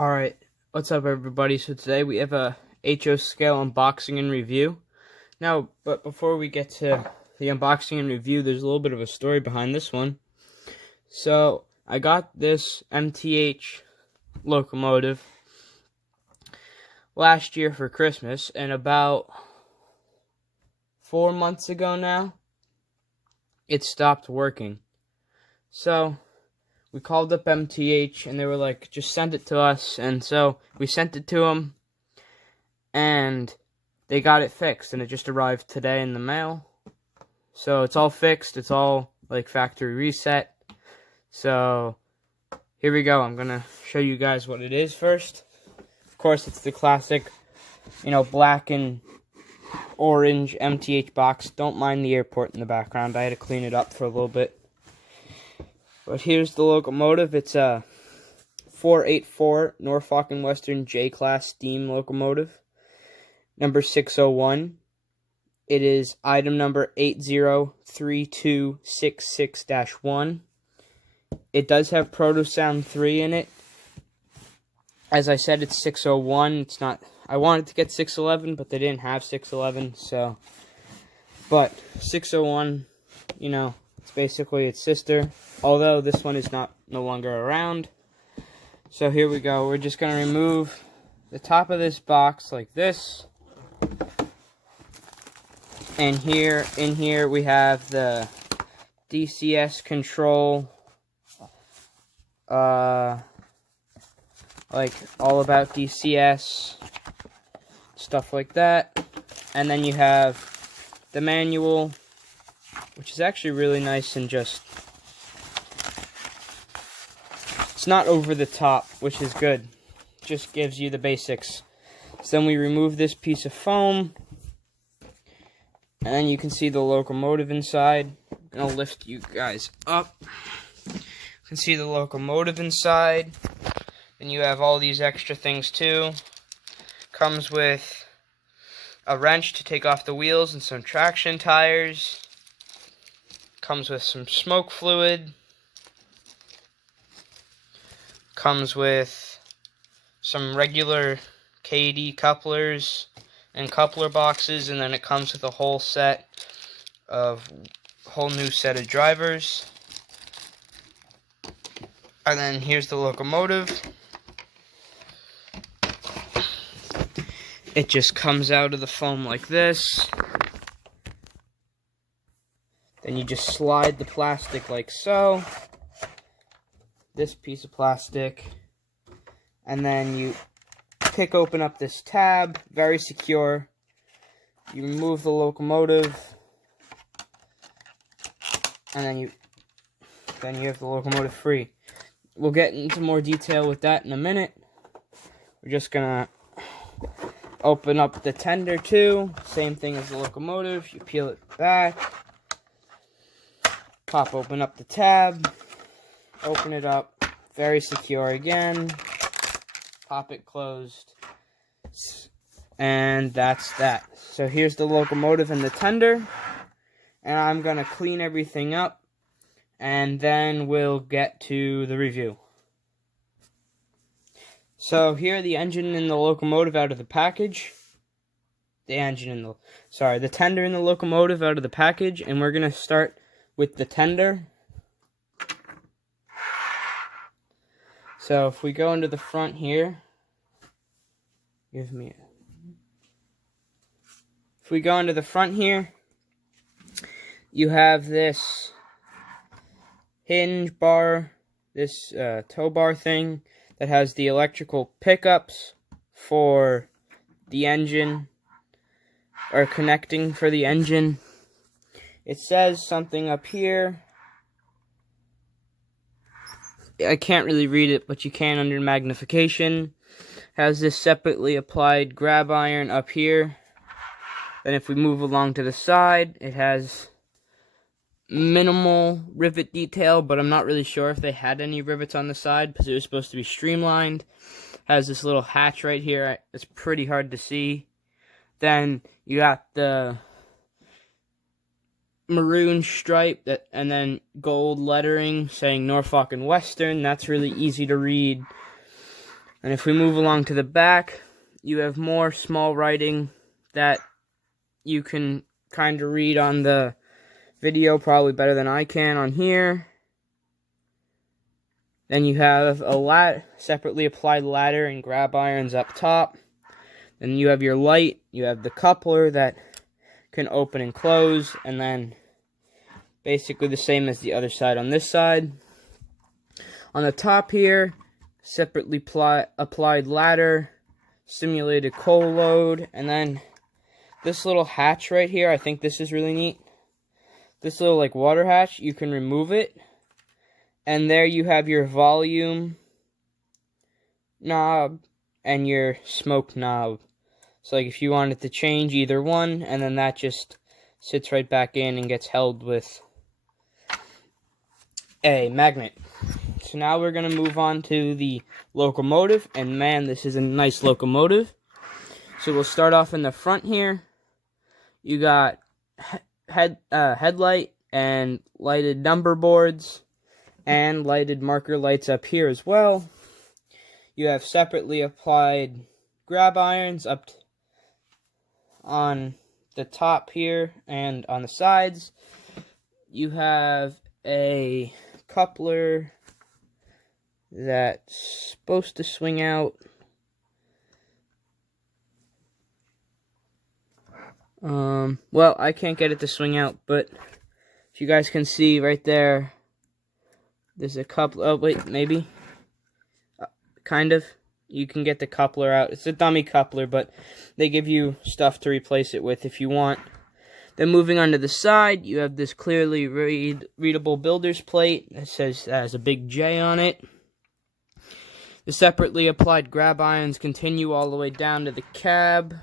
Alright, what's up everybody? So today we have a HO scale unboxing and review. But before we get to the unboxing and review, there's a little bit of a story behind this one. So, I got this MTH locomotive last year for Christmas, and about 4 months ago now, it stopped working. So, we called up MTH, and they were like, just send it to us. And so we sent it to them, and they got it fixed, and it just arrived today in the mail. So it's all fixed. It's all like factory reset. So here we go. I'm going to show you guys what it is first. Of course, it's the classic, black and orange MTH box. Don't mind the airport in the background. I had to clean it up for a little bit. But here's the locomotive. It's a 484 Norfolk and Western J Class steam locomotive, number 601. It is item number 803266-1. It does have Proto Sound 3 in it. As I said, it's 601. It's not. I wanted to get 611, but they didn't have 611. So, but 601, it's basically its sister. Although this one is no longer around. So here we go. We're just going to remove the top of this box like this. And in here we have the DCS control. Like all about DCS. Stuff like that. And then you have the manual, which is actually really nice and just... It's not over the top, which is good. Just gives you the basics. So then we remove this piece of foam. And then you can see the locomotive inside. I'm going to lift you guys up. You can see the locomotive inside. And you have all these extra things too. Comes with a wrench to take off the wheels and some traction tires. Comes with some smoke fluid. Comes with some regular KD couplers and coupler boxes, and then it comes with a whole new set of drivers. And then here's the locomotive. It just comes out of the foam like this. Then you just slide the plastic like so. This piece of plastic, and then you open up this tab, very secure. You remove the locomotive, and then you have the locomotive free. We'll get into more detail with that in a minute. We're just gonna open up the tender too, same thing as the locomotive. You peel it back, open up the tab. Open it up, very secure again, pop it closed, and that's that. So here's the locomotive and the tender, and I'm going to clean everything up, and then we'll get to the review. So here the engine and the locomotive out of the package, the tender and the locomotive out of the package, and we're going to start with the tender. So if we go into the front here, if we go into the front here, you have this hinge bar, this tow bar thing that has the electrical pickups for the engine, or connecting for the engine. It says something up here. I can't really read it, but you can under magnification. Has this separately applied grab iron up here. Then if we move along to the side, it has minimal rivet detail, but I'm not really sure if they had any rivets on the side because it was supposed to be streamlined. Has this little hatch right here. It's pretty hard to see. Then you got the maroon stripe and then gold lettering saying Norfolk and Western. That's really easy to read. And if we move along to the back, you have more small writing that you can kind of read on the video, probably better than I can on here. Then you have a separately applied ladder and grab irons up top. Then you have your light, you have the coupler that can open and close, and then basically the same as the other side on this side. On the top here, separately applied ladder, simulated coal load, and then this little hatch right here, I think this is really neat. This little like water hatch, you can remove it, and there you have your volume knob and your smoke knob. So like if you wanted to change either one, and then that just sits right back in and gets held with a magnet. So now we're going to move on to the locomotive, and man, this is a nice locomotive. So we'll start off in the front here. You got headlight and lighted number boards and lighted marker lights up here as well. You have separately applied grab irons up on the top here and on the sides. You have a coupler that's supposed to swing out. Well, I can't get it to swing out, but if you guys can see right there, there's a coupler. Oh, wait, maybe? Kind of. You can get the coupler out. It's a dummy coupler, but they give you stuff to replace it with if you want. Then moving on to the side, you have this clearly readable builder's plate that has a big J on it. The separately applied grab irons continue all the way down to the cab.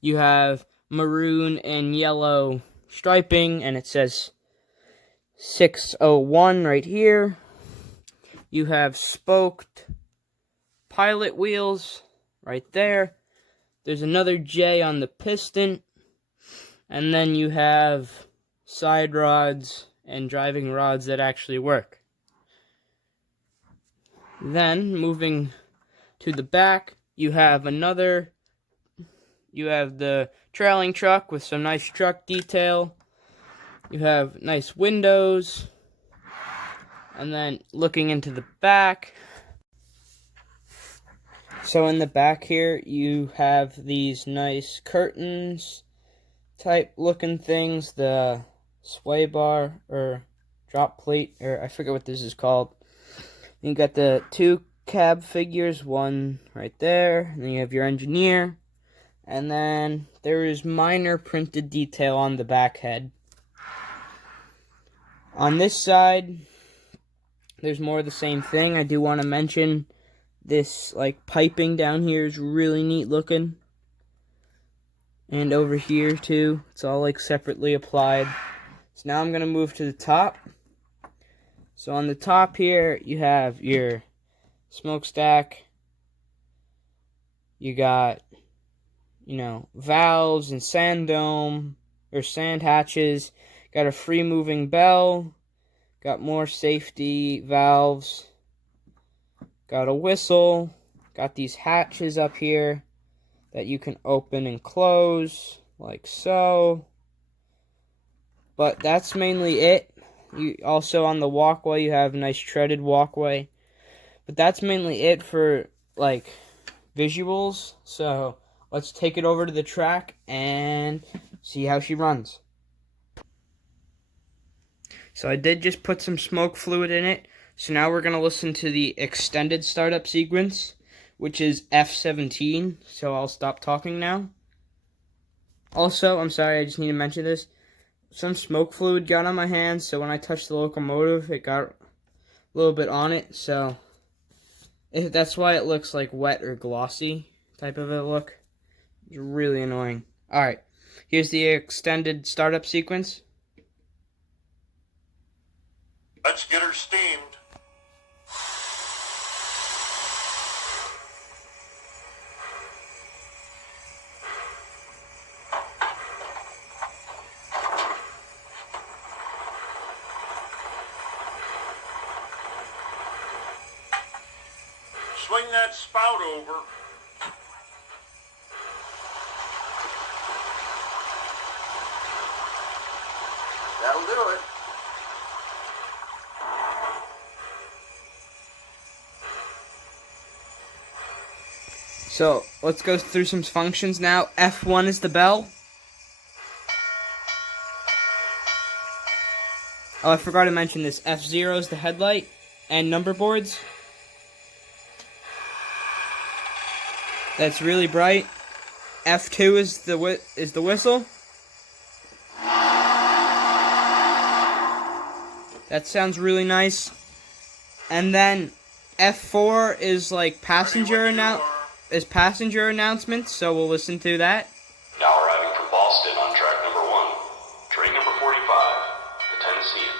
You have maroon and yellow striping, and it says 601 right here. You have spoked pilot wheels right there. There's another J on the piston. And then you have side rods and driving rods that actually work. Then, moving to the back, you have the trailing truck with some nice truck detail. You have nice windows. And then, looking into the back. So in the back here, you have these nice curtains type looking things, the sway bar or drop plate, or I forget what this is called. You got the two cab figures, one right there, and then you have your engineer, and then there is minor printed detail on the back head. On this side, there's more of the same thing. I do want to mention this like piping down here is really neat looking. And over here too, it's all like separately applied. So now I'm going to move to the top. So on the top here, you have your smokestack. You got, valves and sand dome, or sand hatches. Got a free moving bell. Got more safety valves. Got a whistle. Got these hatches up here that you can open and close, like so. But that's mainly it. You also on the walkway, you have a nice treaded walkway. But that's mainly it for, like, visuals. So, let's take it over to the track and see how she runs. So I did just put some smoke fluid in it. So now we're going to listen to the extended startup sequence, which is F17, so I'll stop talking now. Also, I'm sorry, I just need to mention this. Some smoke fluid got on my hands, so when I touched the locomotive, it got a little bit on it, so that's why it looks like wet or glossy type of a look. It's really annoying. Alright, here's the extended startup sequence. Let's get her steamed. swing that spout over. That'll do it. So let's go through some functions now. F1 is the bell. Oh, I forgot to mention this. F0 is the headlight and number boards. That's really bright. F2 is the whistle. That sounds really nice. And then F4 is like passenger announcements, so we'll listen to that. Now arriving from Boston on track number 1, train number 45, the Tennessean.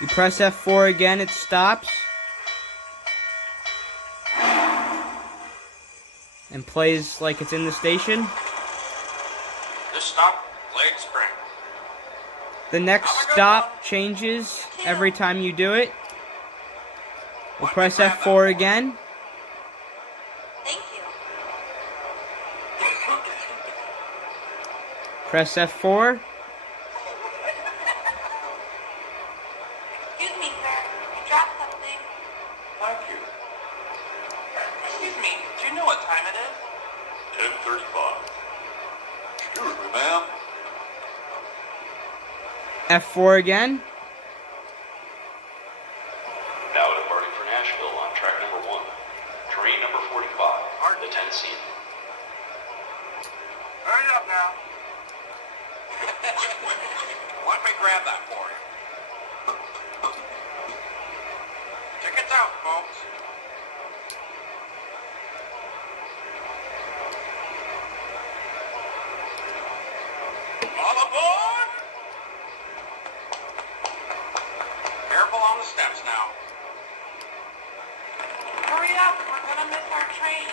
You press F4 again, it stops. And plays like it's in the station. This stop, leg spring. The next stop changes every time you do it. We'll press F4 again. Thank you. Press F4. Excuse me, sir. You dropped something. Thank you. Excuse me, do you know what time it is? 10:35. Excuse me, ma'am. F4 again. Now departing for Nashville on track number 1, train number 45, the Tennessean. Hurry up now. Let me grab that for you. Tickets out, folks. All aboard! Careful on the steps now. Hurry up. We're gonna miss our train.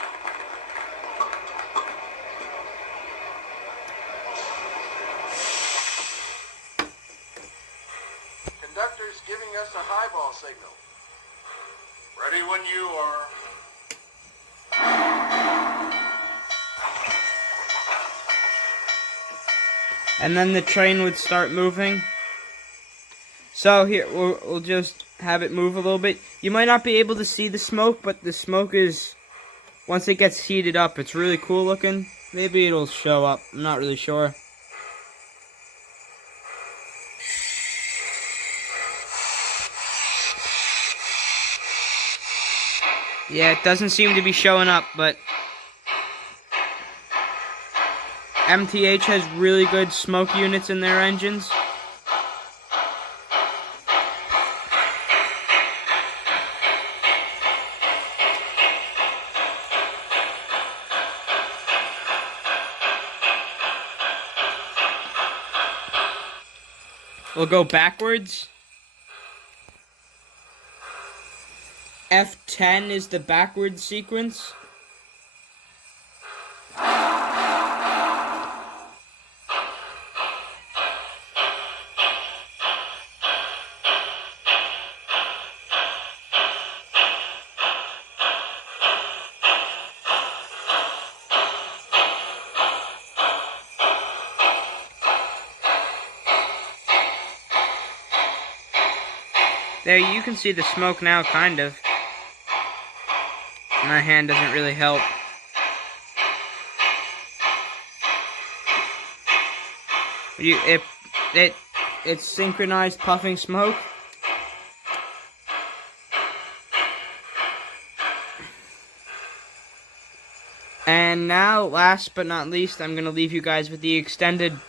Conductor's giving us a highball signal. Ready when you are. And then the train would start moving. So here, we'll just have it move a little bit. You might not be able to see the smoke, but the smoke is, once it gets heated up, it's really cool looking. Maybe it'll show up. I'm not really sure. Yeah, it doesn't seem to be showing up, but MTH has really good smoke units in their engines. We'll go backwards. F10 is the backwards sequence. There, you can see the smoke now, kind of. My hand doesn't really help. It's synchronized puffing smoke. And now, last but not least, I'm gonna leave you guys with the extended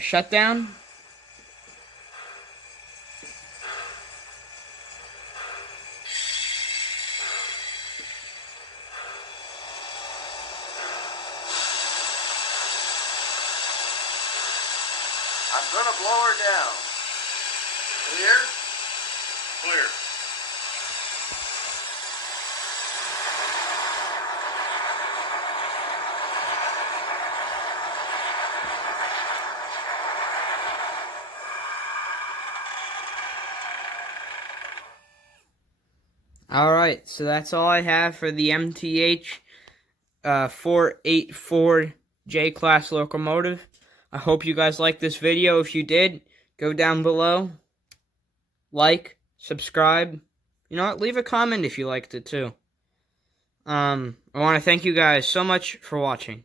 shutdown. I'm gonna blow her down. Clear? Clear. Alright, so that's all I have for the MTH 484 J Class Locomotive. I hope you guys liked this video. If you did, go down below, like, subscribe. You know what? Leave a comment if you liked it too. I want to thank you guys so much for watching.